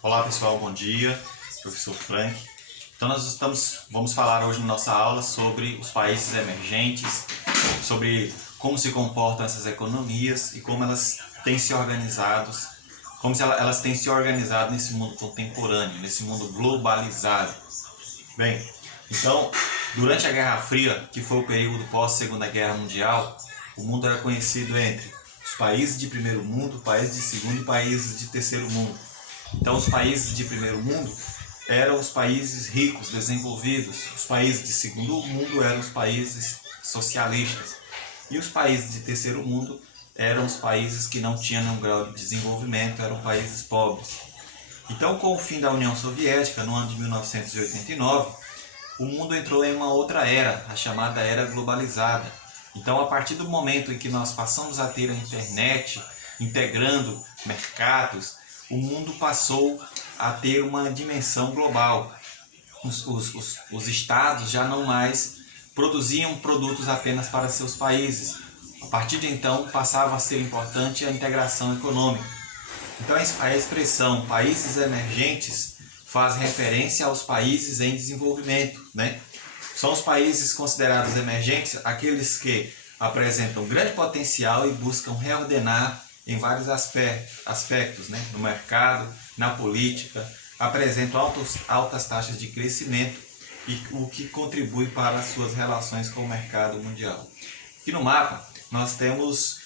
Olá pessoal, bom dia, professor Frank. Então vamos falar hoje na nossa aula sobre os países emergentes, sobre como se comportam essas economias e como elas têm se organizado, elas têm se organizado nesse mundo contemporâneo, nesse mundo globalizado. Bem, então, durante a Guerra Fria, que foi o período pós-Segunda Guerra Mundial, o mundo era conhecido entre os países de primeiro mundo, países de segundo e países de terceiro mundo. Então, os países de primeiro mundo eram os países ricos, desenvolvidos. Os países de segundo mundo eram os países socialistas. E os países de terceiro mundo eram os países que não tinham nenhum grau de desenvolvimento, eram países pobres. Então, com o fim da União Soviética, no ano de 1989, o mundo entrou em uma outra era, a chamada era globalizada. Então, a partir do momento em que nós passamos a ter a internet integrando mercados, o mundo passou a ter uma dimensão global. Os estados já não mais produziam produtos apenas para seus países. A partir de então, passava a ser importante a integração econômica. Então, a expressão países emergentes faz referência aos países em desenvolvimento, né? São os países considerados emergentes aqueles que apresentam grande potencial e buscam reordenar em vários aspectos, né? No mercado, na política, apresentam altas taxas de crescimento e o que contribui para as suas relações com o mercado mundial. Aqui no mapa nós temos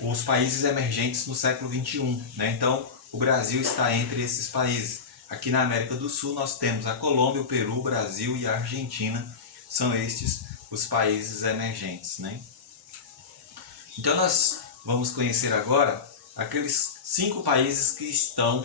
os países emergentes no século XXI, né? Então o Brasil está entre esses países. Aqui na América do Sul nós temos a Colômbia, o Peru, o Brasil e a Argentina. São estes os países emergentes, né? Então nós vamos conhecer agora aqueles 5 países que estão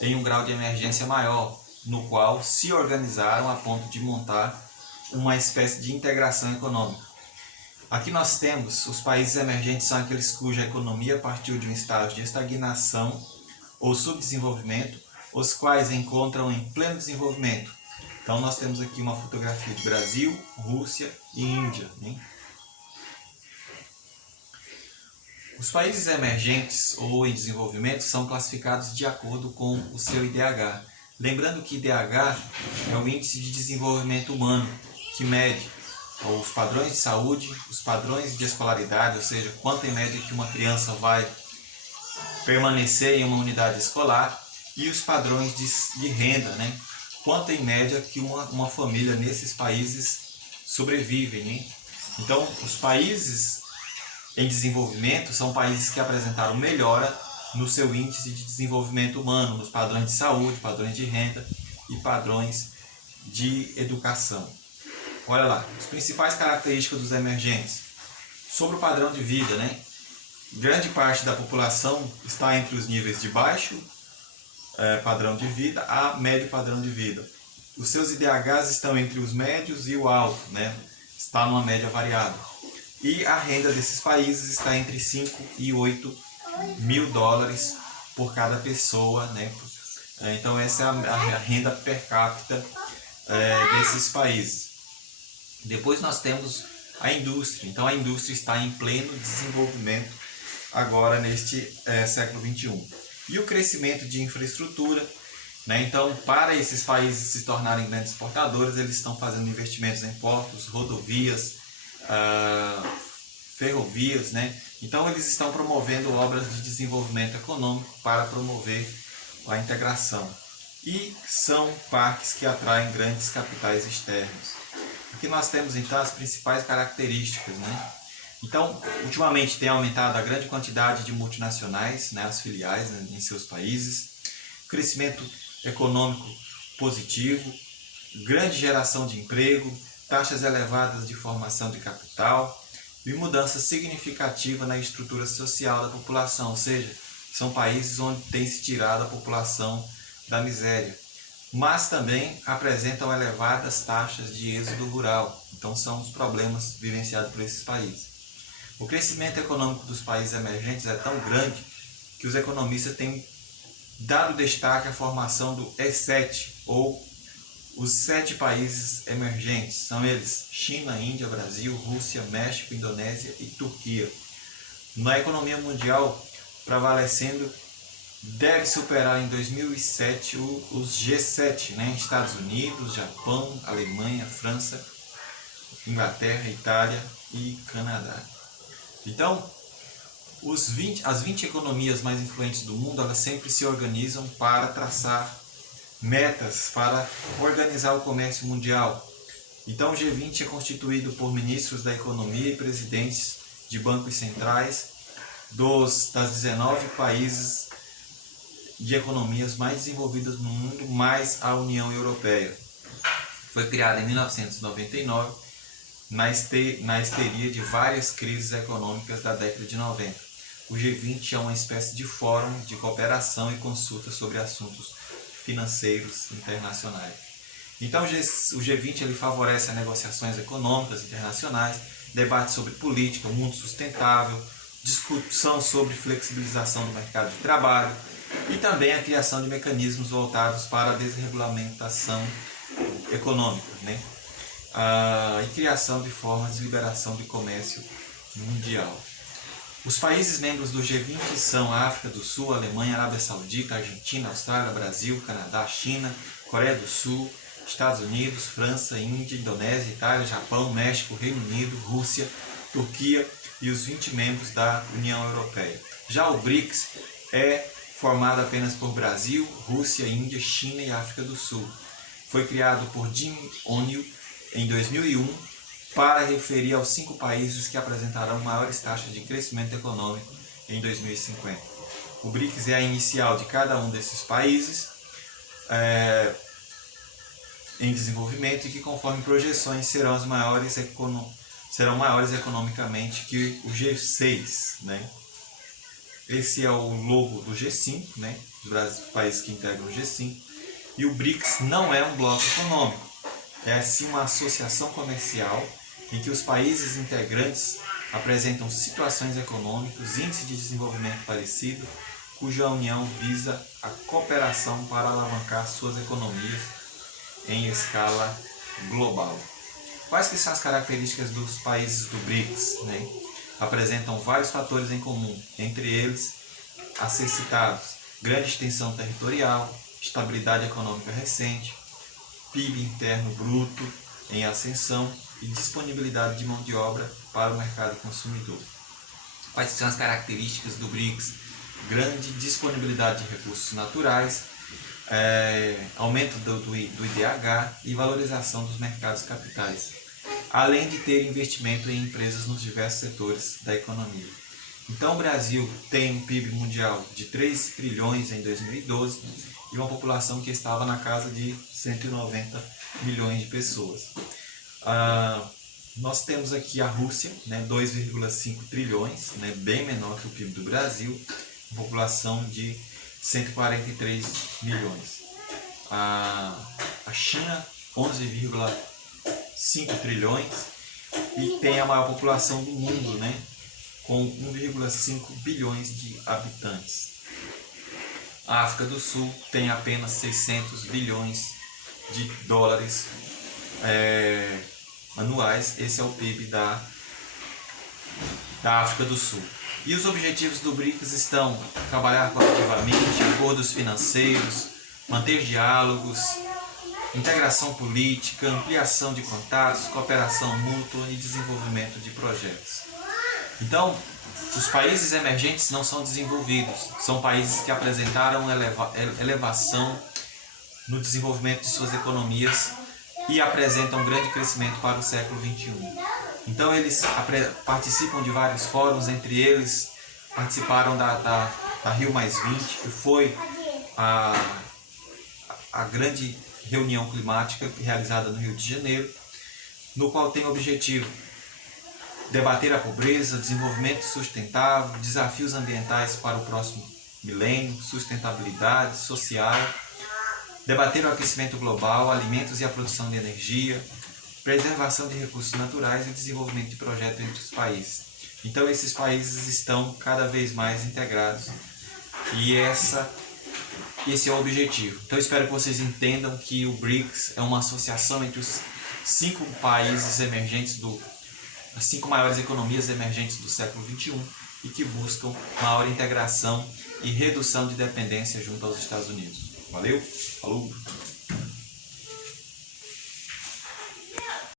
em um grau de emergência maior, no qual se organizaram a ponto de montar uma espécie de integração econômica. Aqui nós temos os países emergentes, são aqueles cuja economia partiu de um estágio de estagnação ou subdesenvolvimento, os quais encontram em pleno desenvolvimento. Então nós temos aqui uma fotografia de Brasil, Rússia e Índia, né? Os países emergentes ou em desenvolvimento são classificados de acordo com o seu IDH. Lembrando que IDH é o Índice de Desenvolvimento Humano, que mede os padrões de saúde, os padrões de escolaridade, ou seja, quanto em média que uma criança vai permanecer em uma unidade escolar, e os padrões de renda, né? Quanto em média que uma família nesses países sobrevivem, né? Então, os países em desenvolvimento são países que apresentaram melhora no seu índice de desenvolvimento humano, nos padrões de saúde, padrões de renda e padrões de educação. Olha lá, as principais características dos emergentes. Sobre o padrão de vida, né? Grande parte da população está entre os níveis de baixo padrão de vida a médio padrão de vida. Os seus IDHs estão entre os médios e o alto, né? Está numa média variável. E a renda desses países está entre 5 e 8 mil dólares por cada pessoa, né? Então essa é a renda per capita desses países. Depois nós temos a indústria. Então a indústria está em pleno desenvolvimento agora neste século XXI. E o crescimento de infraestrutura, né? Então, para esses países se tornarem grandes exportadores, eles estão fazendo investimentos em portos, rodovias, ferrovias, né? Então eles estão promovendo obras de desenvolvimento econômico para promover a integração. E são parques que atraem grandes capitais externos. Aqui nós temos então as principais características, né? Então, ultimamente tem aumentado a grande quantidade de multinacionais, né, as filiais, né, em seus países, crescimento econômico positivo, grande geração de emprego, taxas elevadas de formação de capital e mudança significativa na estrutura social da população, ou seja, são países onde tem se tirado a população da miséria. Mas também apresentam elevadas taxas de êxodo rural, então são os problemas vivenciados por esses países. O crescimento econômico dos países emergentes é tão grande que os economistas têm dado destaque à formação do E7, ou os 7 países emergentes. São eles China, Índia, Brasil, Rússia, México, Indonésia e Turquia. Na economia mundial, prevalecendo deve superar em 2007 os G7, né? Estados Unidos, Japão, Alemanha, França, Inglaterra, Itália e Canadá. Então, as 20 economias mais influentes do mundo, elas sempre se organizam para traçar metas, para organizar o comércio mundial. Então, o G20 é constituído por ministros da economia e presidentes de bancos centrais das 19 países de economias mais desenvolvidas no mundo, mais a União Europeia. Foi criada em 1999, na histeria de várias crises econômicas da década de 90. O G20 é uma espécie de fórum de cooperação e consulta sobre assuntos financeiros internacionais. Então, o G20 ele favorece as negociações econômicas internacionais, debate sobre política, mundo sustentável, discussão sobre flexibilização do mercado de trabalho e também a criação de mecanismos voltados para a desregulamentação econômica, né? E criação de formas de liberação de comércio mundial. Os países membros do G20 são a África do Sul, Alemanha, Arábia Saudita, Argentina, Austrália, Brasil, Canadá, China, Coreia do Sul, Estados Unidos, França, Índia, Indonésia, Itália, Japão, México, Reino Unido, Rússia, Turquia e os 20 membros da União Europeia. Já o BRICS é formado apenas por Brasil, Rússia, Índia, China e África do Sul. Foi criado por Jim O'Neill em 2001 para referir aos 5 países que apresentarão maiores taxas de crescimento econômico em 2050. O BRICS é a inicial de cada um desses países em desenvolvimento e que, conforme projeções, serão maiores economicamente que o G6, né? Esse é o logo do G5, né? Os países que integram o G5. E o BRICS não é um bloco econômico, é sim uma associação comercial em que os países integrantes apresentam situações econômicas, índice de desenvolvimento parecido, cuja união visa a cooperação para alavancar suas economias em escala global. Quais que são as características dos países do BRICS, né? Apresentam vários fatores em comum, entre eles a ser citados: grande extensão territorial, estabilidade econômica recente, PIB interno bruto em ascensão e disponibilidade de mão de obra para o mercado consumidor. Quais são as características do BRICS? Grande disponibilidade de recursos naturais, aumento do IDH e valorização dos mercados capitais, além de ter investimento em empresas nos diversos setores da economia. Então, o Brasil tem um PIB mundial de 3 trilhões em 2012 e uma população que estava na casa de 190 milhões de pessoas. Nós temos aqui a Rússia, né, 2,5 trilhões, né, bem menor que o PIB do Brasil, população de 143 milhões. A China, 11,5 trilhões e tem a maior população do mundo, né, com 1,5 bilhões de habitantes. A África do Sul tem apenas 600 bilhões de dólares anuais. Esse é o PIB da África do Sul. E os objetivos do BRICS estão: trabalhar coletivamente, acordos financeiros, manter diálogos, integração política, ampliação de contatos, cooperação mútua e desenvolvimento de projetos. Então, os países emergentes não são desenvolvidos, são países que apresentaram elevação no desenvolvimento de suas economias e apresentam grande crescimento para o século XXI. Então, eles participam de vários fóruns, entre eles participaram da Rio+20, que foi a grande reunião climática realizada no Rio de Janeiro, no qual tem o objetivo debater a pobreza, desenvolvimento sustentável, desafios ambientais para o próximo milênio, sustentabilidade social, debater o aquecimento global, alimentos e a produção de energia, preservação de recursos naturais e desenvolvimento de projetos entre os países. Então, esses países estão cada vez mais integrados e esse é o objetivo. Então, espero que vocês entendam que o BRICS é uma associação entre os 5 países emergentes as 5 maiores economias emergentes do século XXI e que buscam maior integração e redução de dependência junto aos Estados Unidos. Valeu, falou!